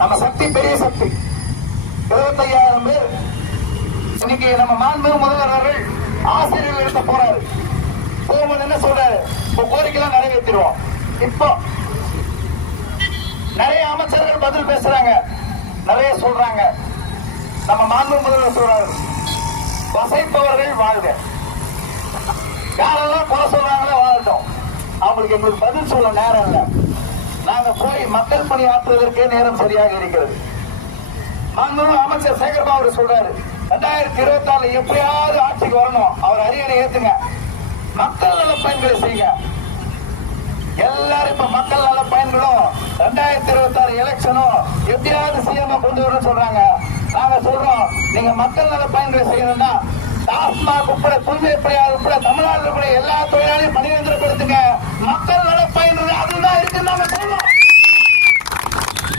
நம்ம சக்தி பெரிய சக்தி 25,000 பேர். இன்னைக்கு நம்ம மாண்பு முதல்வர் அவர்கள் ஆசிரியர்கள் எடுத்த போறாரு. போகும்போது என்ன சொல்றாரு? இப்போ கோரிக்கைலாம் நிறைவேற்றிடுவோம். இப்போ நிறைய அமைச்சர்கள் பதில் பேசுறாங்க, நிறைய சொல்றாங்க. நம்ம மாண்பு முதல்வர் சொல்றாரு, வசைப்பவர்கள் வாழ்க, யாரெல்லாம் குறை சொல்றாங்களோ வாழட்டும், அவங்களுக்கு எங்களுக்கு பதில் சொல்ல நேரம் இல்லை. நாங்க போய் மக்கள் பணி ஆற்றுவதற்கே நேரம் சரியாக இருக்கிறது. மாண்புமிகு அமைச்சர் சேகர்பாபு சொல்றாரு, 2024 எப்படியாவது ஆட்சிக்கு வரணும். அவர் அரியணை ஏத்துங்க, மக்கள் நல பயன்களை செய்யுங்க. எல்லாரும் இப்ப மக்கள் நல பயன்களும் 2026 எலெக்ஷனும் எப்படியாவது சிஎம் கொண்டு வரணும்னு சொல்றாங்க. நாங்க சொல்றோம், நீங்க மக்கள் நல பயன்களை செய்யணும்னா டாஸ்மாக் உட்பட தூய்மை பணியாளர் உட்பட தமிழ்நாட்டில் உட்பட எல்லா தொழிலாளியும் பணியந்திரப்படுத்துங்க. மக்கள் நல பயன்கள் அதுதான் இருக்குன்னு நாங்க சொல்றோம்.